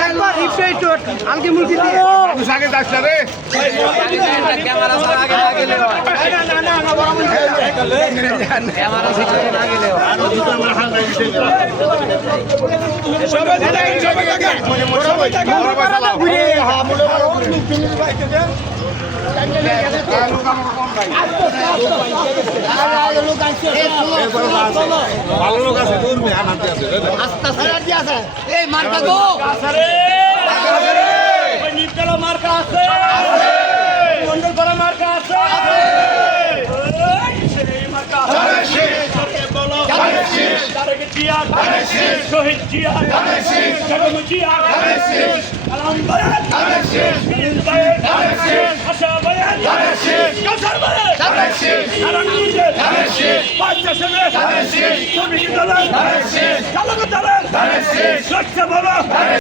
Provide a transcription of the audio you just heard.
একবার রিপ্লাই তো আলকি মুলকি দিয়ে আগে যাস না রে ক্যামেরা ছাড়া আগে না গেলে ক্যামেরা ছাড়া না গেলে ভালো লোক আছে তোর মেয়ে হানাতে আছে এই মার্কা গো নিপতলা মার্কা আছে মন্ডলপাড়া মার্কা আছে সেই মার্কা বলো তারেক জিয়া শহীদ জিয়া বেগম জিয়া আলম বায়ান আশা বায়ান কাসার বায়ান নারায়ণগঞ্জের পাঁচশাসনের শ্রমিক দলের চালক দলের লক্ষ্য বলো